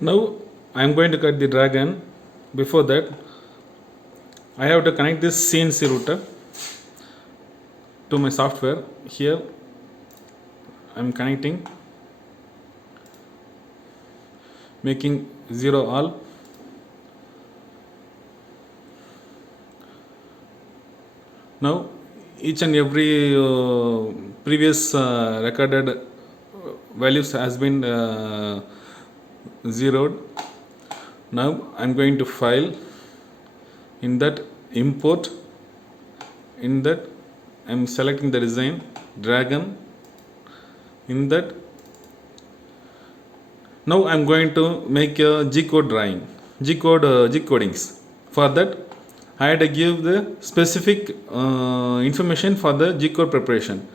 Now I am going to cut the dragon. Before that, I have to connect this CNC router to my software. Here I am connecting, making 0 all. Now each and every previous recorded values has been zeroed. Now I'm going to file, in that import, in that I'm selecting the design dragon, in that now I'm going to make a G-code drawing, G-codings. For that I had to give the specific information for the G-code preparation.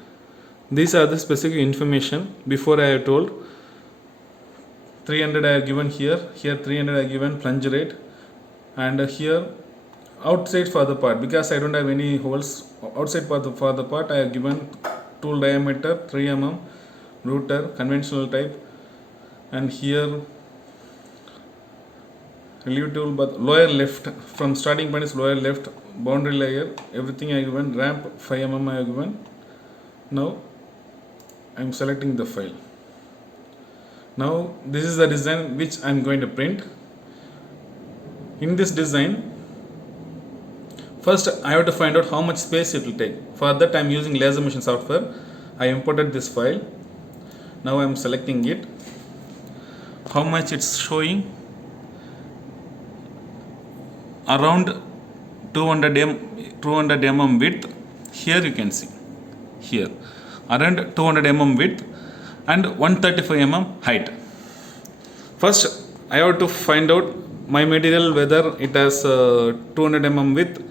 These are the specific information. Before I have told 300 I have given here 300 I have given plunge rate, and here outside for the part, because I don't have any holes outside for the part, I have given tool diameter 3 mm, router conventional type, and here relief tool, but lower left, from starting point is lower left, boundary layer, everything I have given, ramp 5 mm I have given. Now I am selecting the file. Now this is the design which I am going to print. In this design, first I have to find out how much space it will take. For that I am using laser machine software. I imported this file. Now I am selecting it. How much it's showing? Around 200 mm width. Here you can see, here around 200 mm width and 135 mm height. First I have to find out my material whether it has 200 mm width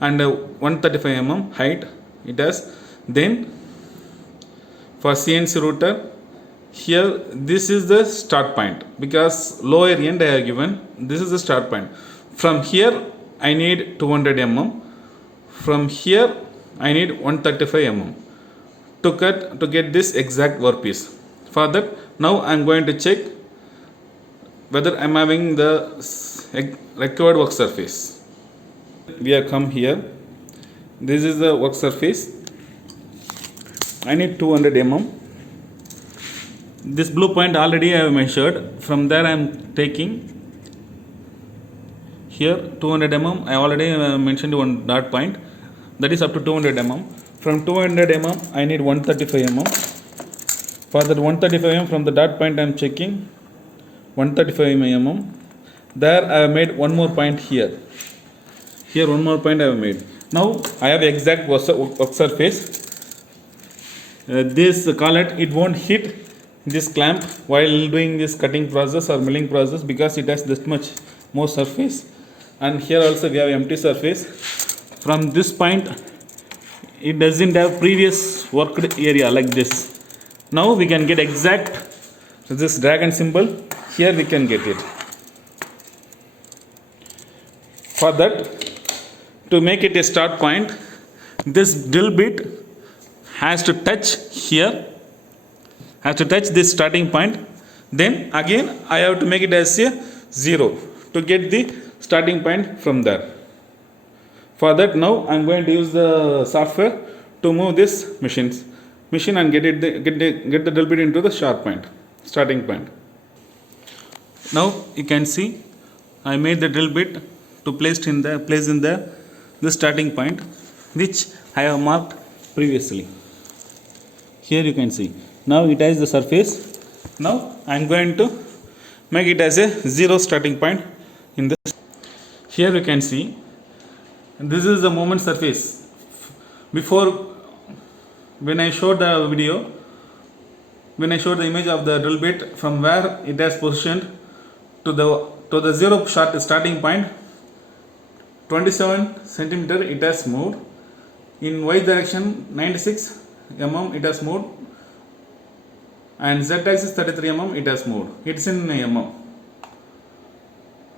and 135 mm height it has. Then for CNC router, here this is the start point, because lower end I have given, this is the start point. From here I need 200 mm, from here I need 135 mm to get this exact workpiece. For that, now I am going to check whether I am having the required work surface. We have come here. This is the work surface. I need 200 mm. This blue point already I have measured. From there I am taking here 200 mm. I already mentioned one dot point, that is up to 200 mm. From 200 mm I need 135 mm. For that 135 mm, from the dot point I am checking 135 mm. There I have made one more point here. Here one more point I have made. Now I have exact work surface. This collet, it won't hit this clamp while doing this cutting process or milling process, because it has this much more surface. And here also we have empty surface. From this point it doesn't have previous worked area like this. Now we can get exact this dragon symbol. Here we can get it. For that, to make it a start point, this drill bit has to touch here, has to touch this starting point. Then again I have to make it as a 0 to get the starting point from there. For that, now I am going to use the software to move this machine and get the drill bit into the sharp point, starting point. Now you can see I made the drill bit to place in the starting point, which I have marked previously. Here you can see. Now it has the surface. Now I am going to make it as a 0 starting point in this. Here you can see, this is the moment surface. Before, when I showed the video, when I showed the image of the drill bit from where it has positioned to the 0 starting point, 27 centimeter it has moved. In y direction 96 mm it has moved, and z axis 33 mm it has moved. It's in mm.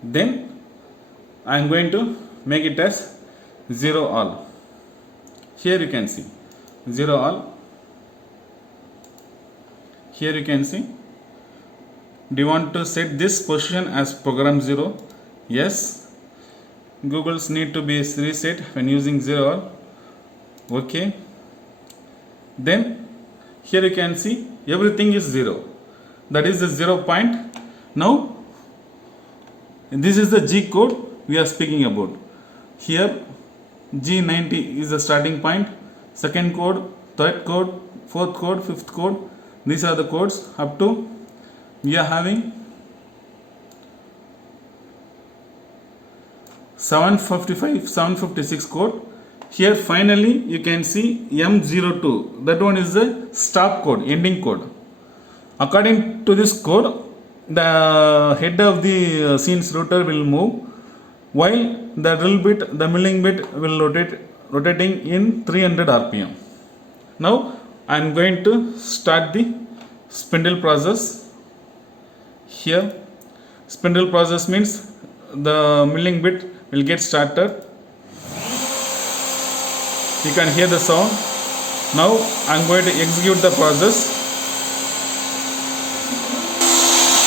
Then I am going to make it as 0 all. Here you can see 0 all. Here you can see Do you want to set this position as program 0? Yes. Google's need to be reset when using 0. Okay. Then here you can see everything is 0. That is the 0 point. Now this is the G code we are speaking about. Here G90 is the starting point, second code, third code, fourth code, fifth code. These are the codes up to we are having 755, 756 code. Here finally you can see M02. That one is the stop code, ending code. According to this code, the head of the CNC router will move, while the drill bit, the milling bit will rotating in 300 rpm. Now I am going to start the spindle process. Here spindle process means the milling bit will get started. You can hear the sound. Now I am going to execute the process.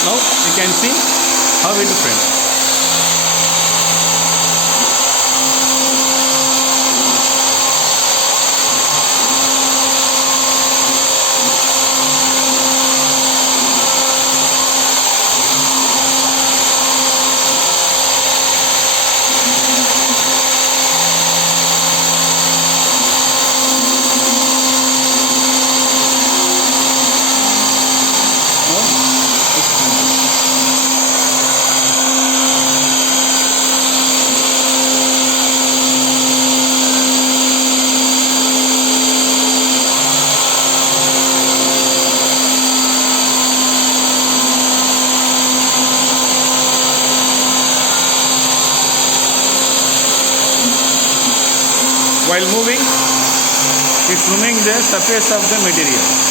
Now you can see how it is print. While moving, it's removing the surface of the material.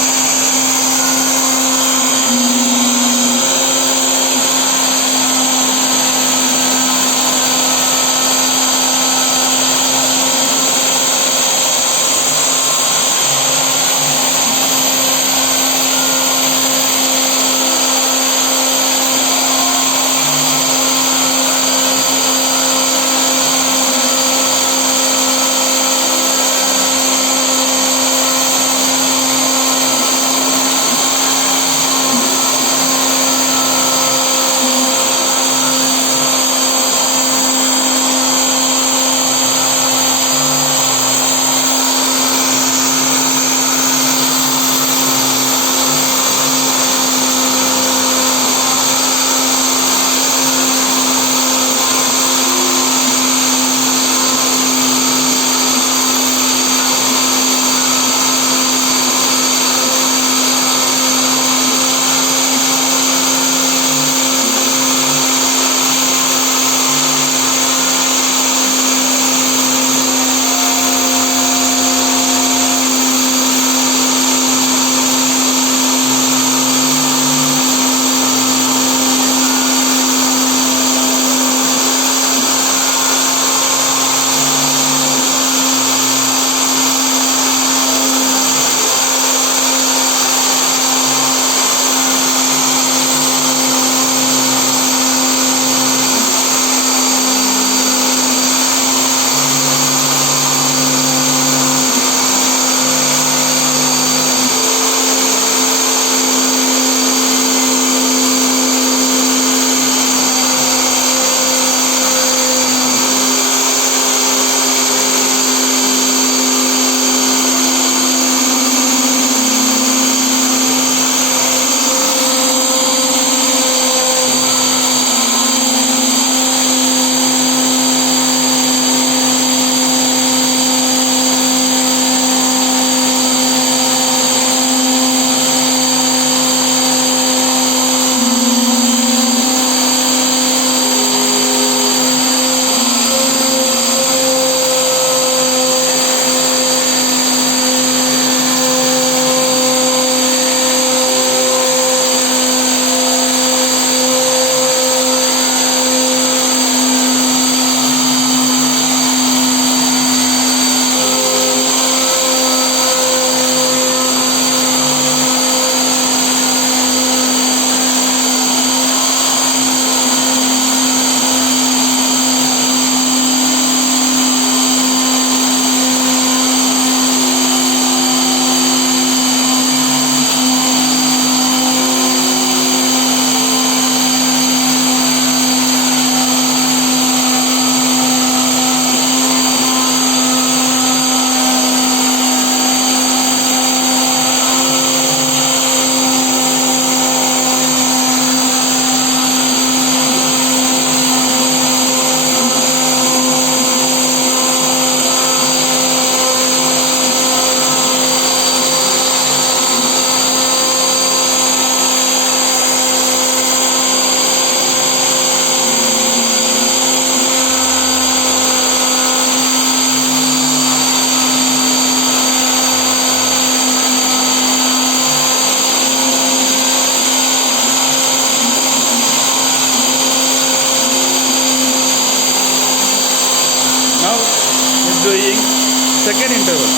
second interval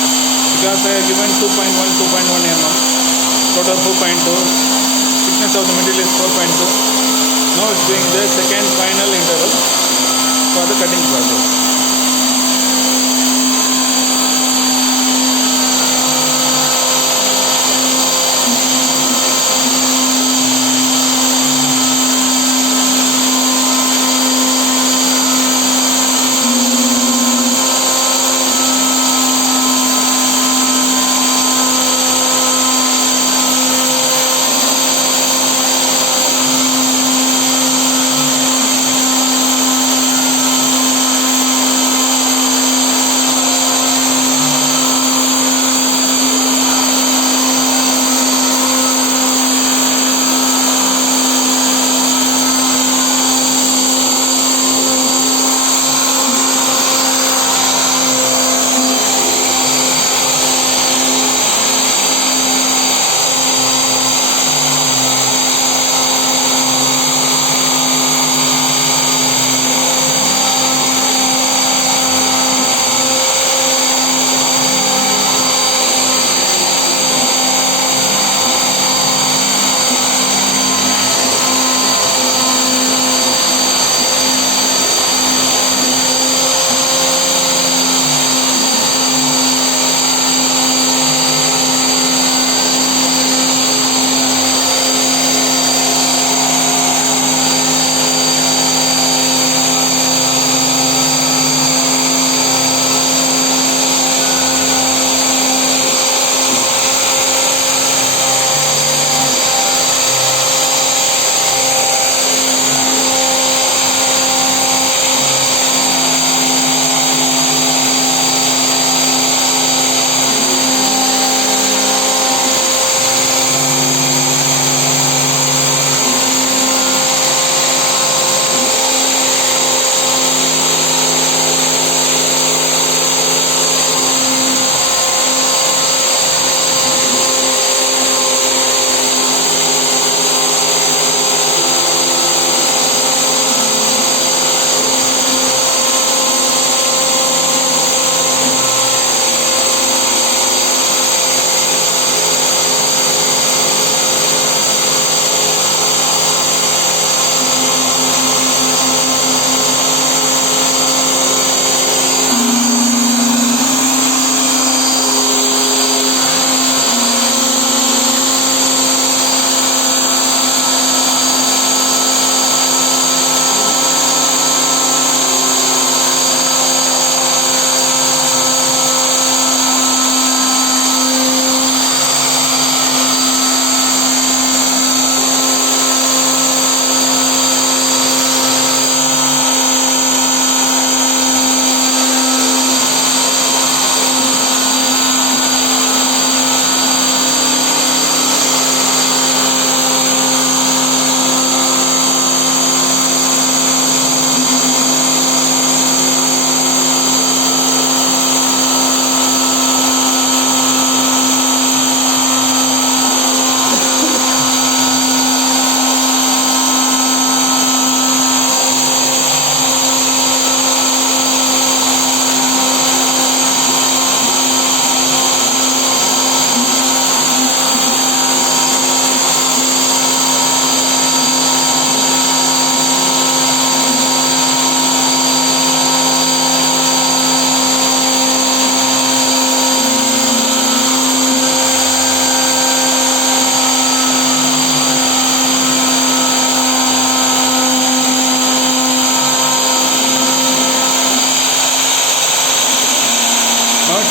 because I have given 2.1 mm, total 4.2, thickness of the material is 4.2. Now it's doing the second final interval for the cutting process.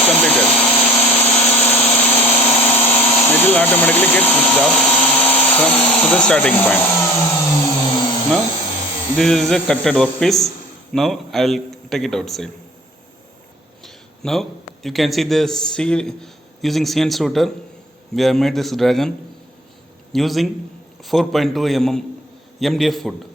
Completed. It will automatically get switched off to the starting point. Now this is a cutted workpiece. Now I will take it outside. Now you can see using CNC router we have made this dragon using 4.2 mm MDF wood.